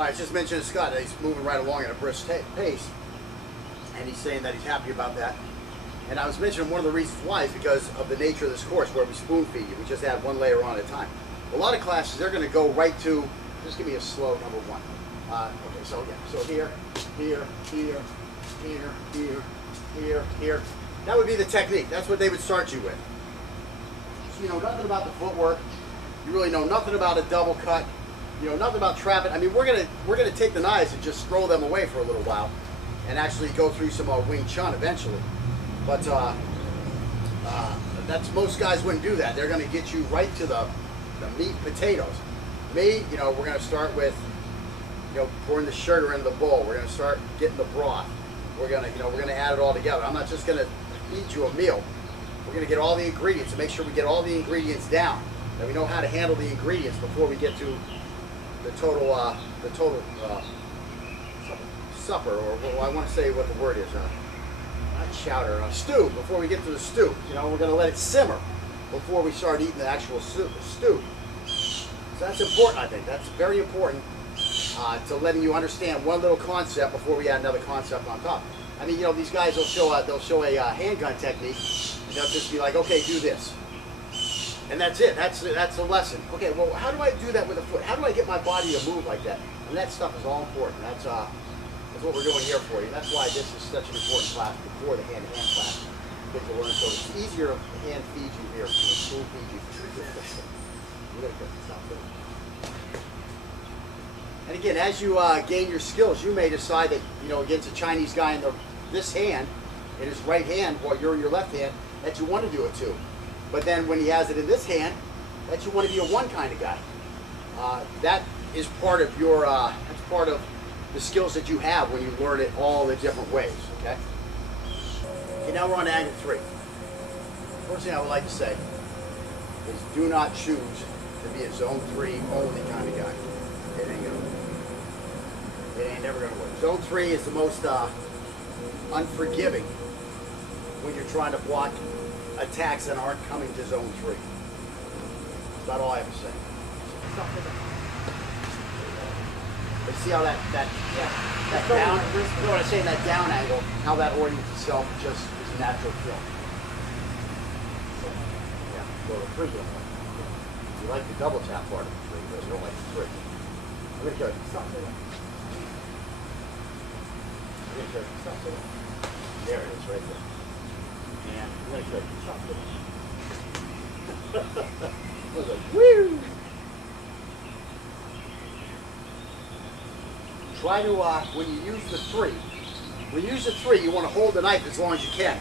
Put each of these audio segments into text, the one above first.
I just mentioned to Scott that he's moving right along at a brisk pace, and he's saying that he's happy about that. And I was mentioning one of the reasons why is because of the nature of this course, where we spoon feed you. We just add one layer on at a time. A lot of classes, they're going to go right to, just give me a slow number one. Okay, so yeah, so here, here, here, here, here, here, here. That would be the technique. That's what they would start you with. So you know nothing about the footwork. You really know nothing about a double cut. You know nothing about trapping. I mean, we're gonna take the knives and just throw them away for a little while, and actually go through some Wing Chun eventually. But that's, most guys wouldn't do that. They're gonna get you right to the meat potatoes. Me, you know, we're gonna start with, you know, pouring the sugar into the bowl. We're gonna start getting the broth. We're gonna, you know, we're gonna add it all together. I'm not just gonna feed you a meal. We're gonna get all the ingredients and make sure we get all the ingredients down. That we know how to handle the ingredients before we get to the total supper, or well, I want to say what the word is, not chowder, stew. Before we get to the stew, you know, we're gonna let it simmer before we start eating the actual stew. So that's important. I think that's very important. To letting you understand one little concept before we add another concept on top. I mean, you know, these guys will show a handgun technique, and they'll just be like, okay, do this, and that's it. That's a lesson. Okay, well, how do I do that with a foot? How do I get my body to move like that? And that stuff is all important. That's what we're doing here for you. And that's why this is such an important class before the hand-to-hand class. Get to learn, so it's easier to hand feed you here, to spoon feed you. Really good. Stop it. And again, as you gain your skills, you may decide that, you know, against a Chinese guy in this hand, in his right hand, while you're in your left hand, that you want to do a two. But then when he has it in this hand, that you want to be a one kind of guy. That is part of your, that's part of the skills that you have when you learn it all the different ways, okay? Okay, now we're on angle 3. First thing I would like to say is do not choose to be a zone 3 only kind of guy. It ain't gonna work. It ain't never gonna work. Zone 3 is the most unforgiving when you're trying to block attacks that aren't coming to zone 3. That's about all I have to say. But see how that down, you know what I'm saying, that down angle, how that orients itself just is a natural flow. Yeah, go to 3 don't like. You like the double tap part of the 3, but you don't like the 3. I'm going to show you. Stop there. I'm going to show you. Stop there. There it is, right there. And I'm going to show you. Stop there. It was like, woo! Try to, when you use the 3, you want to hold the knife as long as you can.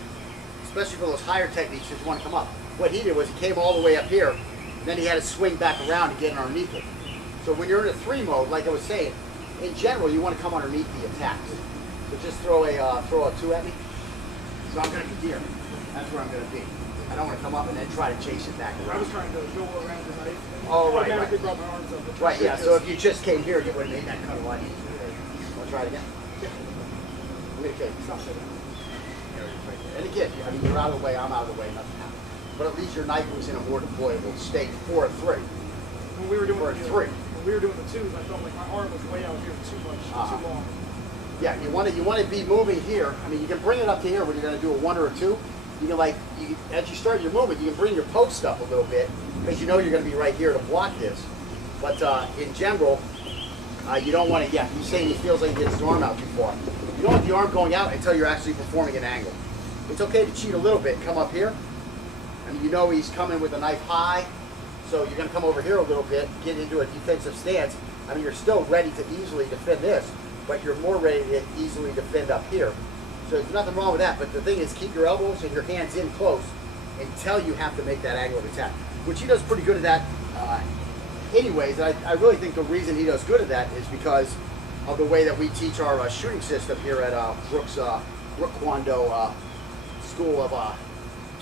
Especially for those higher techniques that you want to come up. What he did was he came all the way up here, and then he had to swing back around to get underneath it. So when you're in a 3 mode, like I was saying, in general, you want to come underneath the attacks. So just throw a 2 at me. So I'm going to be here. That's where I'm going to be. I don't want to come up and then try to chase it back around. I was trying to go around the knife. Oh, right, right. Brought my arms up. Right, yeah. So if you just came here, you would have made that cut a lot easier. Want to try it again? Yeah. I'm going to take stop there. There it is right there. And again, I mean, you're out of the way, I'm out of the way, nothing happened. But at least your knife was in a more deployable state for a 3. When we were doing for a 3. When we were doing the 2s, I felt like my arm was way out here too much, too long. Yeah, you want to be moving here. I mean, you can bring it up to here when you're going to do a 1 or a 2. You can as you start your movement, you can bring your post up a little bit because you know you're going to be right here to block this. But in general, you don't want to. Yeah, he's saying he feels like he gets his arm out too far. You don't want the arm going out until you're actually performing an angle. It's okay to cheat a little bit and come up here. I mean, you know he's coming with the knife high, so you're going to come over here a little bit, get into a defensive stance. I mean, you're still ready to easily defend this, but you're more ready to easily defend up here. So there's nothing wrong with that, but the thing is keep your elbows and your hands in close until you have to make that angle of attack, which he does pretty good at that anyways. And I really think the reason he does good at that is because of the way that we teach our shooting system here at Brooks Kwando School of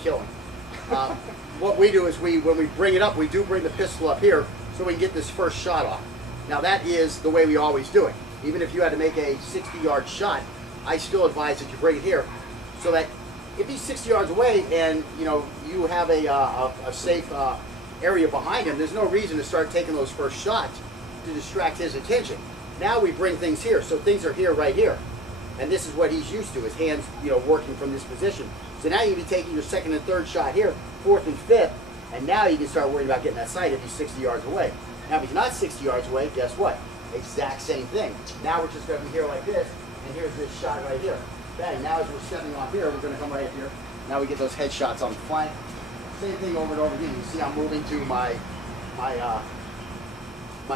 Killing. What we do is when we bring it up, we do bring the pistol up here so we can get this first shot off. Now that is the way we always do it. Even if you had to make a 60-yard shot, I still advise that you bring it here so that if he's 60 yards away and you have a safe area behind him, there's no reason to start taking those first shots to distract his attention. Now we bring things here, so things are here, right here. And this is what he's used to, his hands, you know, working from this position. So now you can be taking your second and third shot here, fourth and fifth, and now you can start worrying about getting that sight if he's 60 yards away. Now if he's not 60 yards away, guess what? Exact same thing. Now we're just going to be here like this, and here's this shot right here. Bang, now as we're stepping on here, we're going to come right here. Now we get those headshots on the flank. Same thing over and over again. You see I'm moving to my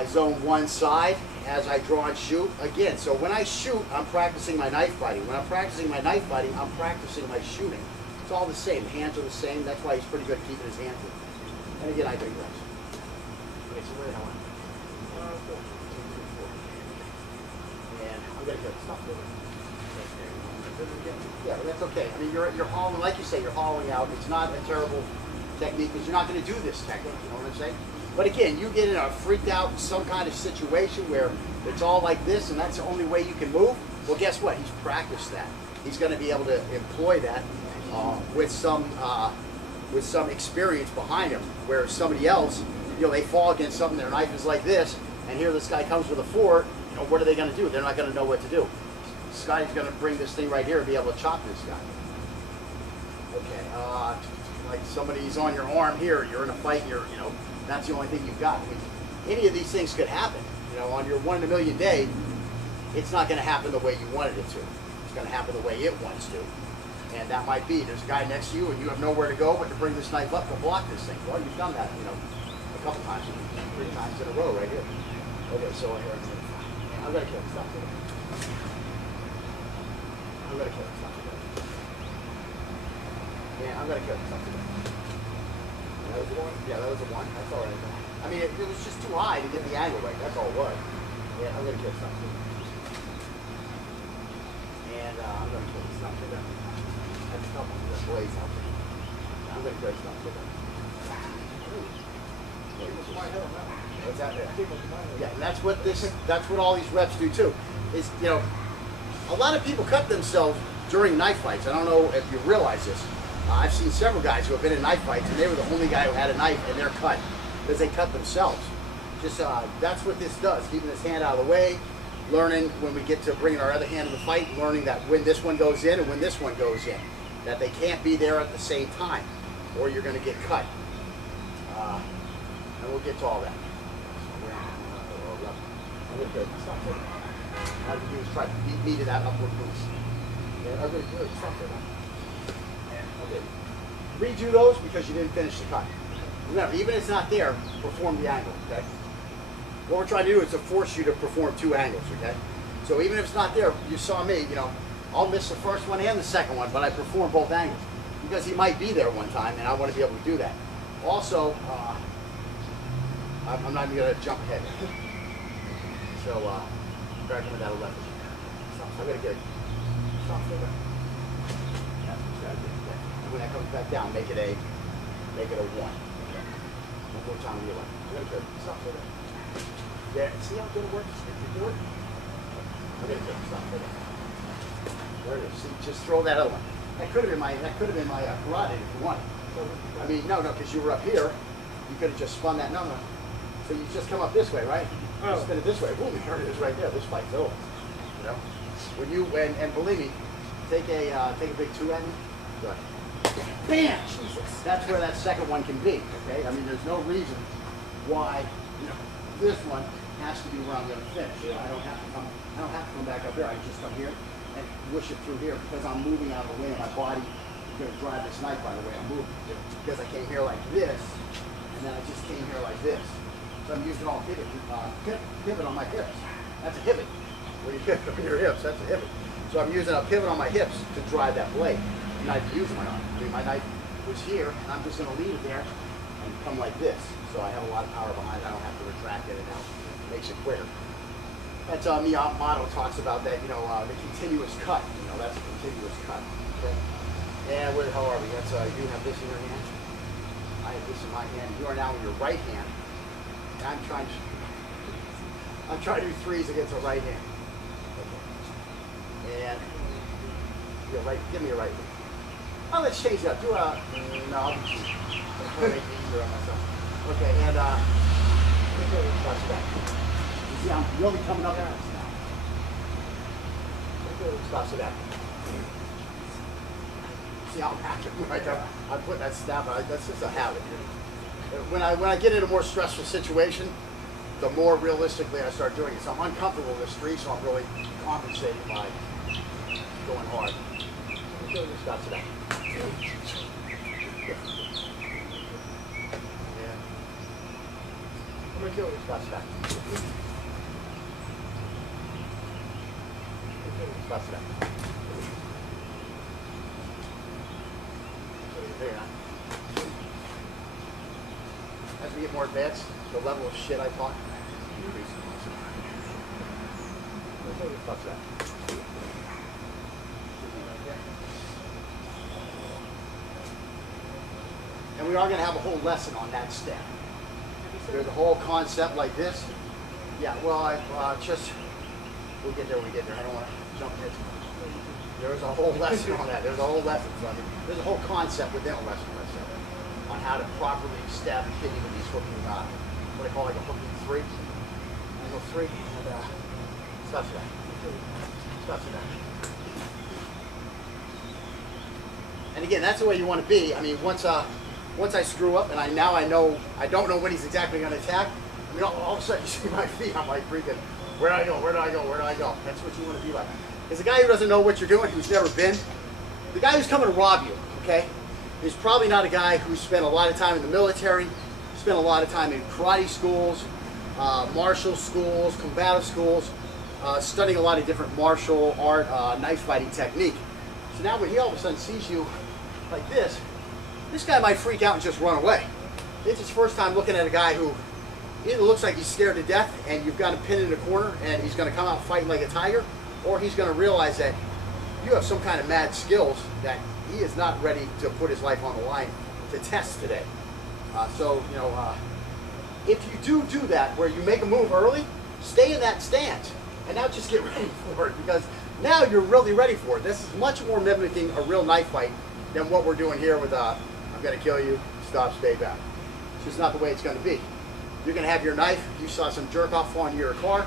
zone 1 side as I draw and shoot. Again, so when I shoot, I'm practicing my knife fighting. When I'm practicing my knife fighting, I'm practicing my shooting. It's all the same. Hands are the same. That's why he's pretty good at keeping his hands moving. And again, I digress. Okay, so where the hell am I? And I'm going to get stuff with it. Yeah, but that's okay. I mean, you're hauling, like you say, you're hauling out. It's not a terrible technique because you're not going to do this technique. You know what I'm saying? But again, you get in a freaked out some kind of situation where it's all like this and that's the only way you can move. Well, guess what? He's practiced that. He's going to be able to employ that with some experience behind him. Where somebody else, you know, they fall against something, their knife is like this, and here this guy comes with a fork. You know, what are they going to do? They're not going to know what to do. This guy's going to bring this thing right here and be able to chop this guy. Okay, like somebody's on your arm here, you're in a fight, you know, that's the only thing you've got. I mean, any of these things could happen. You know, on your 1 in a million day, it's not going to happen the way you wanted it to. It's going to happen the way it wants to. And that might be, there's a guy next to you and you have nowhere to go but to bring this knife up to block this thing. Well, you've done that, you know, a couple times, 3 times in a row right here. Okay, so here, I'm going to kill it. Stop it. I'm going to kill it. Stop it. Yeah, I'm going to kill it. Stop it. That was the one? Yeah, that was the one. That's all right. I mean, it was just too high to get the angle right. That's all it was. Yeah, I'm going to kill something. And I'm going to kill something. That's a couple of the blaze out there. I'm going to kill something. What's that there? Yeah, and that's what all these reps do too. Is, you know, a lot of people cut themselves during knife fights. I don't know if you realize this. I've seen several guys who have been in knife fights and they were the only guy who had a knife and they're cut because they cut themselves. Just that's what this does, keeping this hand out of the way, learning when we get to bringing our other hand in the fight, learning that when this one goes in and when this one goes in, that they can't be there at the same time or you're going to get cut. And we'll get to all that. All you do is try to beat me to that upward boost. Yeah, okay, good. Stop there. Okay. Redo those because you didn't finish the cut. Remember, even if it's not there, perform the angle, okay? What we're trying to do is to force you to perform 2 angles, okay? So even if it's not there, you saw me, you know, I'll miss the first one and the second one, but I perform both angles. Because he might be there one time, and I want to be able to do that. Also, I'm not even going to jump ahead. So, grab him with that 11. I'm going to get it. When that comes back down, make it a 1. One more time with the 11. I'm going to go. Stop for that. Yeah, see how good it works? If you do it, I'm going to go. Stop for that. There it is. See, just throw that other one. That could have been my karate if you wanted. I mean, no, because you were up here. You could have just spun that. No. So you just come up this way, right? Oh. Spin it this way. Boom, there it is right there. This fight's over. You know? When you and believe me, take a big 2 at me. Good. Bam! Jesus. That's where that second one can be. Okay? I mean, there's no reason why, you know, this one has to be where I'm going to finish. I don't have to come back up there. I can just come here and whoosh it through here because I'm moving out of the way and my body is going to drive this knife by the way I'm moving. Because I came here like this, and then I just came here like this. So I'm using all pivot on my hips. That's a pivot. Where you pivot on your hips, that's a pivot. So I'm using a pivot on my hips to drive that blade. I'm not using my arm. I mean, my knife was here, and I'm just going to leave it there and come like this. So I have a lot of power behind it. I don't have to retract it, and now it makes it quicker. That's Miyamoto talks about that, you know, the continuous cut. You know, that's a continuous cut. Okay? And where the hell are we? That's you have this in your hand. I have this in my hand. You are now in your right hand. And I'm trying to do 3s against the right hand. Okay. And your right. Give me your right. Oh, let's change that. Do a no. I'll be cheap. I'll make it easier on myself. Okay, and watch that. You see, I'm really coming up. Stops it out. See how I'm acting? Like I put that stab out. That's just a habit. When I get in a more stressful situation, the more realistically I start doing it. So I'm uncomfortable in the street, so I'm really compensating by going hard. Stops it out. Yeah. I'm gonna kill you. Stops it out. Stops it out. There you're not. As we get more advanced, the level of shit I talk increases. Stops it out. And we are going to have a whole lesson on that step. There's a whole concept like this. Yeah, well, we'll get there when we get there. I don't want to jump ahead too much. There's a whole lesson on that. There's a whole lesson. So I mean, there's a whole concept within a lesson, let's say, on how to properly stab a kidney with these hooking, what they call like a hooking 3. Angle 3. And stops it out. Stops it out. And again, that's the way you want to be. I mean, once I screw up and I don't know when he's exactly going to attack. I mean, all of a sudden you see my feet, I'm like freaking, where do I go, where do I go, where do I go? That's what you want to be like. Because the guy who doesn't know what you're doing, who's never been, the guy who's coming to rob you, okay, is probably not a guy who spent a lot of time in the military, spent a lot of time in karate schools, martial schools, combative schools, studying a lot of different martial art, knife fighting technique. So now when he all of a sudden sees you like this guy might freak out and just run away. It's his first time looking at a guy who either looks like he's scared to death and you've got him pinned in a corner and he's going to come out fighting like a tiger, or he's going to realize that you have some kind of mad skills that he is not ready to put his life on the line to test today. So, you know, if you do that, where you make a move early, stay in that stance and now just get ready for it, because now you're really ready for it. This is much more mimicking a real knife fight than what we're doing here with I'm going to kill you, stop, stay back. It's just not the way it's going to be. You're going to have your knife. You saw some jerk off on your car.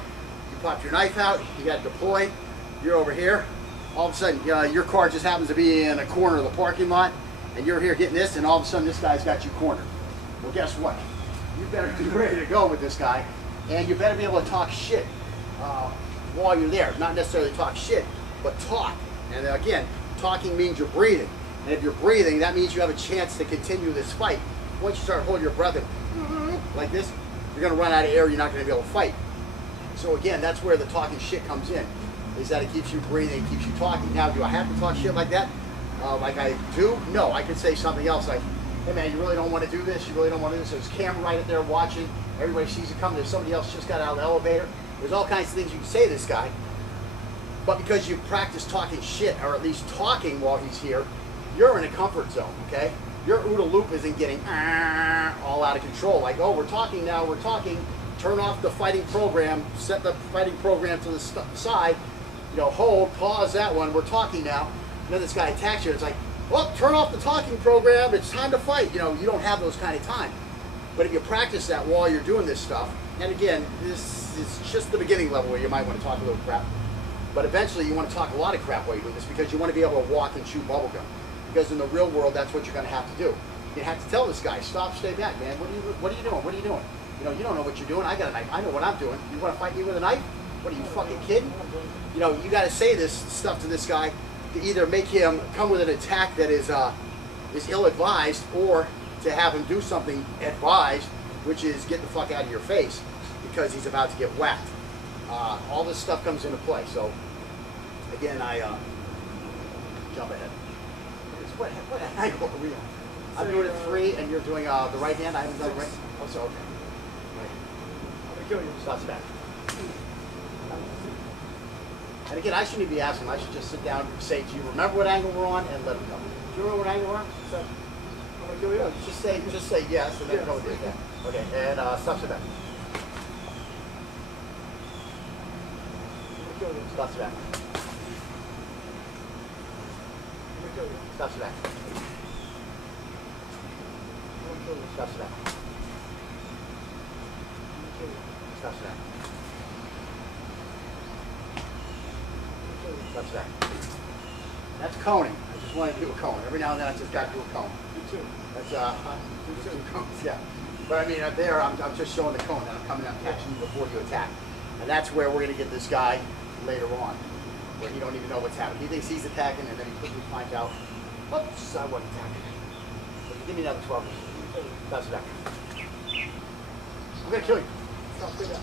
You popped your knife out. You got deployed. You're over here. All of a sudden, your car just happens to be in a corner of the parking lot, and you're here getting this, and all of a sudden this guy's got you cornered. Well, guess what? You better be ready to go with this guy, and you better be able to talk shit while you're there. Not necessarily talk shit, but talk. And again, talking means you're breathing. And if you're breathing, that means you have a chance to continue this fight. Once you start holding your breath in, like this, you're going to run out of air. You're not going to be able to fight. So again, that's where the talking shit comes in, is that it keeps you breathing, it keeps you talking. Now, do I have to talk shit like that? Like I do? No, I could say something else like, hey man, you really don't want to do this, you really don't want to do this. There's a camera right up there watching, everybody sees it coming, there's somebody else just got out of the elevator. There's all kinds of things you can say to this guy, but because you practice talking shit, or at least talking while he's here, you're in a comfort zone, okay? Your OODA loop isn't getting all out of control. Like, oh, we're talking now, we're talking. Turn off the fighting program, set the fighting program to the side, you know, hold, pause that one, we're talking now. And then this guy attacks you, it's like, well, turn off the talking program, it's time to fight. You know, you don't have those kind of time. But if you practice that while you're doing this stuff, and again, this is just the beginning level where you might want to talk a little crap, but eventually you want to talk a lot of crap while you're doing this, because you want to be able to walk and chew bubblegum. Because in the real world, that's what you're going to have to do. You have to tell this guy, stop, stay back, man. What are you doing? What are you doing? You know, you don't know what you're doing. I got a knife. I know what I'm doing. You want to fight me with a knife? What are you, fucking kidding? You know, you got to say this stuff to this guy to either make him come with an attack that is ill-advised, or to have him do something advised, which is get the fuck out of your face, because he's about to get whacked. All this stuff comes into play. So, again, I jump ahead. What angle are we on? I'm doing it 3, and you're doing the right hand. I haven't done the right. Oh, so okay. Right. I'm gonna kill you. Stops back. And again, I shouldn't be asking. I should just sit down and say to you, remember what angle we're on, and let him go. Do you remember what angle we're on? So, I'm gonna kill you. no, just say yes, and then Yes. go with it. Okay, and stops it back. I'm gonna kill you. Stops it back. I'm gonna kill you. Stops it back. I'm gonna kill you. Stops it back. I'm gonna kill you. Stops it back. I'm gonna kill you. That's that. That's coning. I just want to do a cone. Every now and then I just got to do a cone. You too. That's two cones, yeah. But I mean, there I'm just showing the cone that I'm coming out catching you before you attack. And that's where we're going to get this guy later on, where he don't even know what's happening. He thinks he's attacking, and then he quickly finds out, oops, I wasn't attacking. So give me another 12. That's that. I'm going to kill you. Stop doing that.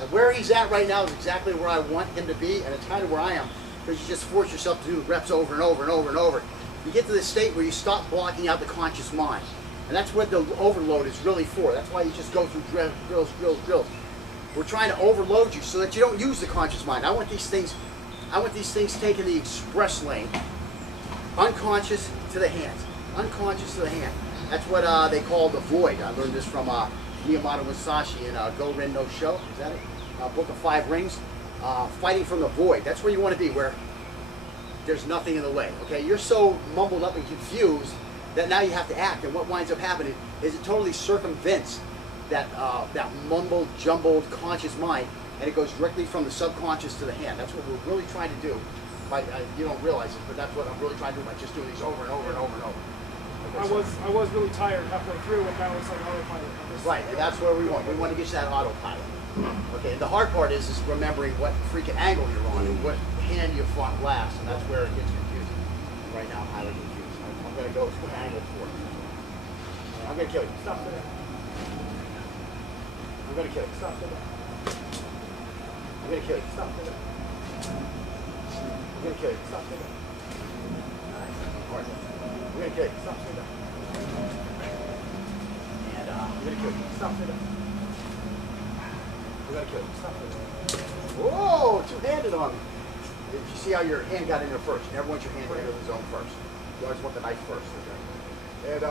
And where he's at right now is exactly where I want him to be, and it's kind of where I am, because you just force yourself to do reps over and over and over and over. You get to this state where you stop blocking out the conscious mind. And that's what the overload is really for. That's why you just go through drills. We're trying to overload you so that you don't use the conscious mind. I want these things taking the express lane. Unconscious to the hands. Unconscious to the hand. That's what they call the void. I learned this from Miyamoto Musashi in Go Rin no Sho. Is that it? Book of Five Rings. Fighting from the void. That's where you want to be, where there's nothing in the way. Okay, you're so mumbled up and confused that now you have to act. And what winds up happening is it totally circumvents that mumbled, jumbled, conscious mind, and it goes directly from the subconscious to the hand. That's what we're really trying to do. You don't realize it, but that's what I'm really trying to do by just doing these over and over and over and over. Okay, I was really tired halfway through, and now it's like autopilot. Right, and that's where we want. We want to get you that autopilot. Okay, the hard part is remembering what freaking angle you're on and what hand you fought last, and that's where it gets confusing. And right now, I'm highly confused. I'm going to go with angle 4. I'm going to kill you. Stop doing that. I'm going to kill you. Stop doing that. I'm going to kill you. Stop doing that. I'm going to kill you. Stop doing that. Nice. Hard. I'm going to kill you. Stop doing that. And I'm going to kill you. Stop doing that. I'm going to kill you. Stop doing that. Whoa! Two-handed on me. Did you see how your hand got in there first? You never want your hand to enter the zone first. You always want the knife first. Okay? And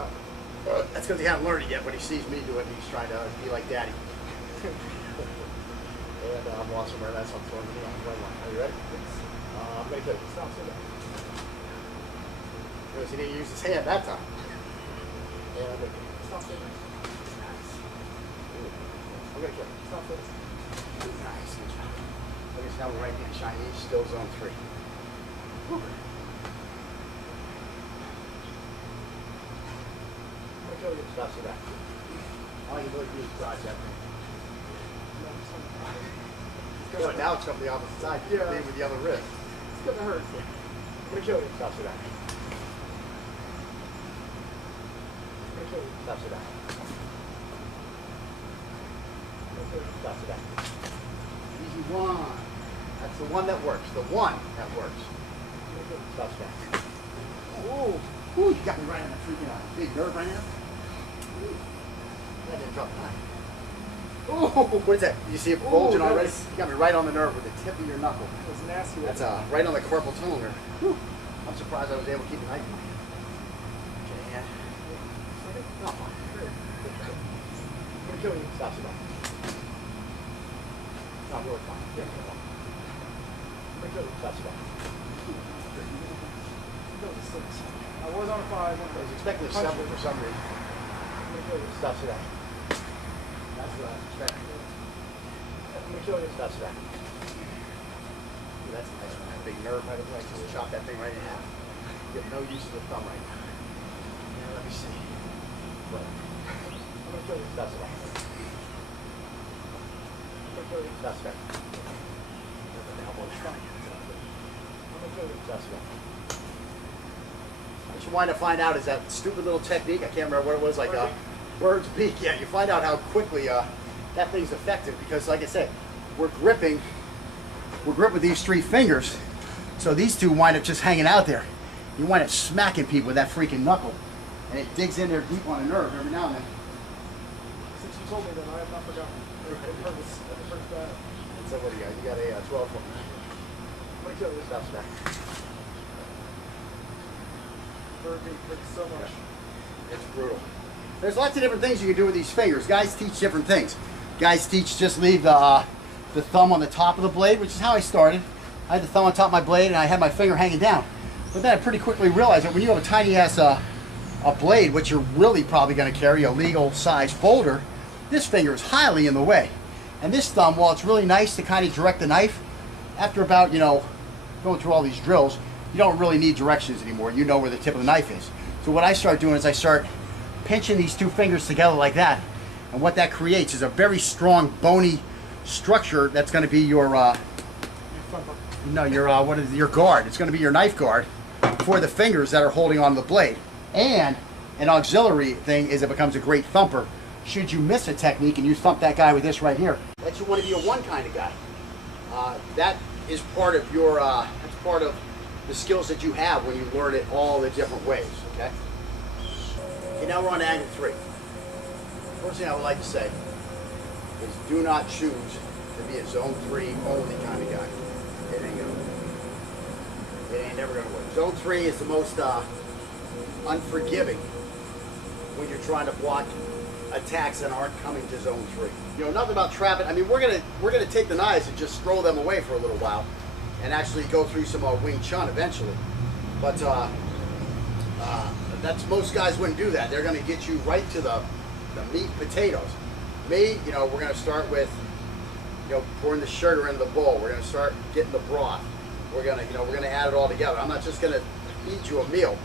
that's because he hasn't learned it yet. When he sees me do it, he's trying to be like Daddy. And I'm awesome where that's I'm throwing me on the right line. Are you ready? I'm going to kill you. Stop doing that. Because he didn't use his hand that time. And I'm going to kill you. Stop doing that. Nice. I'm going to kill you. Stop doing that. Nice. Good job. Look at now we're right hand Chinese, still zone 3. Whew. I'm gonna kill you. Stop to that. All you really do is dodge that thing. Good, now it's from the opposite side. Yeah. Leave with the other wrist. It's gonna hurt. I'm gonna kill you. Stop to that. I'm gonna kill you. Stop to that. I'm gonna kill you. Stop to that. Easy one. That's the one that works. The one that works. I'm gonna kill you. Stop to that. Ooh. Ooh, you got me right on the freaking big nerve right now. Ooh. That didn't drop the knife. Ooh, what is that? You see it bulging Ooh, already? was- You got me right on the nerve with the tip of your knuckle. It was nasty. That's right on the carpal tunnel nerve. Whew. I'm surprised I was able to keep the knife in my hand. Okay, hand. No, fine. I'm gonna kill you. Stop, stop. No, really fine. Yeah, I'm gonna kill you. stop, stop. That was a 6. I was on a 5. I was expecting a 7 for some reason. I'm gonna kill you. Stop, stop. That's what I was expecting. I'm gonna kill you. Stop, stop. Ooh, that's a nice one. That big nerve right away. Just chop that thing right in half. You have no use of the thumb right now. Yeah, let me see. Right. I'm gonna kill you. Stop, stop. I'm gonna kill you. Stop, stop. Elbow strike. I'm gonna kill you. Stop, stop. What you wind up find out is that stupid little technique. I can't remember what it was, like bird's beak. Yeah, you find out how quickly that thing's effective because, like I said, we're gripping with these 3 fingers, so these 2 wind up just hanging out there. You wind up smacking people with that freaking knuckle, and it digs in there deep on a nerve every now and then. Since you told me that, I have not forgotten. It hurts. It hurts bad. So what do you got? You got a 12 one. I'm gonna kill you. Stop, stop. Bird beak hurts so much. It's brutal. There's lots of different things you can do with these fingers. Guys teach different things. Guys teach just leave the thumb on the top of the blade, which is how I started. I had the thumb on top of my blade and I had my finger hanging down. But then I pretty quickly realized that when you have a tiny ass a blade, which you're really probably going to carry, a legal size boulder, this finger is highly in the way. And this thumb, while it's really nice to kind of direct the knife, after about, going through all these drills, you don't really need directions anymore. You know where the tip of the knife is. So what I start doing is I start pinching these two fingers together like that. And what that creates is a very strong, bony structure that's going to be your, your guard. It's going to be your knife guard for the fingers that are holding on to the blade. And an auxiliary thing is it becomes a great thumper. Should you miss a technique and you thump that guy with this right here, that you want to be a one kind of guy. That is part of your, that's part of the skills that you have when you learn it all the different ways, okay? Okay, now we're on angle 3. First thing I would like to say is do not choose to be a zone 3 only kind of guy. It ain't gonna work. It ain't never gonna work. Zone 3 is the most unforgiving when you're trying to block attacks that aren't coming to zone 3. Nothing about trapping. I mean, we're gonna take the knives and just throw them away for a little while, and actually go through some Wing Chun eventually. But that's, most guys wouldn't do that. They're gonna get you right to the meat potatoes. Me, we're gonna start with, pouring the sugar into the bowl. We're gonna start getting the broth. We're gonna add it all together. I'm not just gonna feed you a meal.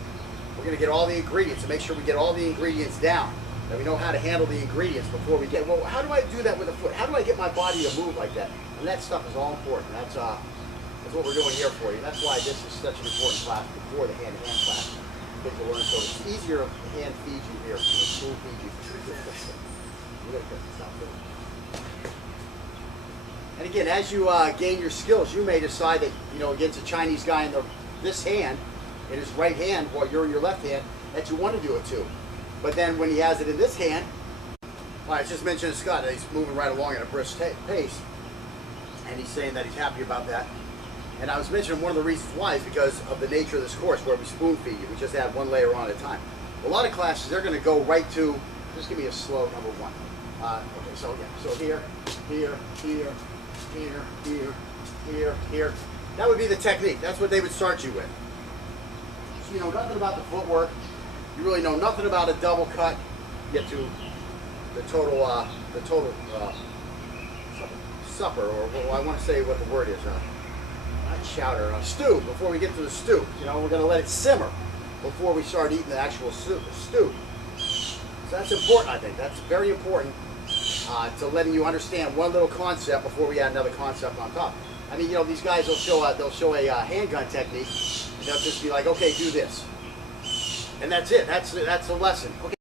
We're gonna get all the ingredients and make sure we get all the ingredients down. That we know how to handle the ingredients before we get, well, how do I do that with a foot? How do I get my body to move like that? And that stuff is all important. That's what we're doing here for you. That's why this is such an important class before the hand-to-hand class. Get to learn, so it's easier to hand feed you here, to spoon feed you. And again, as you gain your skills, you may decide that, against a Chinese guy in this hand, in his right hand, while you're in your left hand, that you want to do it too. But then when he has it in this hand, I just mentioned to Scott that he's moving right along at a brisk pace, and he's saying that he's happy about that. And I was mentioning one of the reasons why is because of the nature of this course, where we spoon feed you. We just add one layer on at a time. A lot of classes, they're going to go right to, just give me a slow number 1. Okay, so yeah, so here, here, here, here, here, here, here. That would be the technique. That's what they would start you with. So you know nothing about the footwork. You really know nothing about a double cut. You get to the total supper, or well, I want to say what the word is. Not chowder, stew. Before we get to the stew, we're going to let it simmer before we start eating the actual stew. So that's important, I think. That's very important to letting you understand one little concept before we add another concept on top. I mean, these guys will show a handgun technique, and they'll just be like, okay, do this, and that's it. That's the lesson. Okay.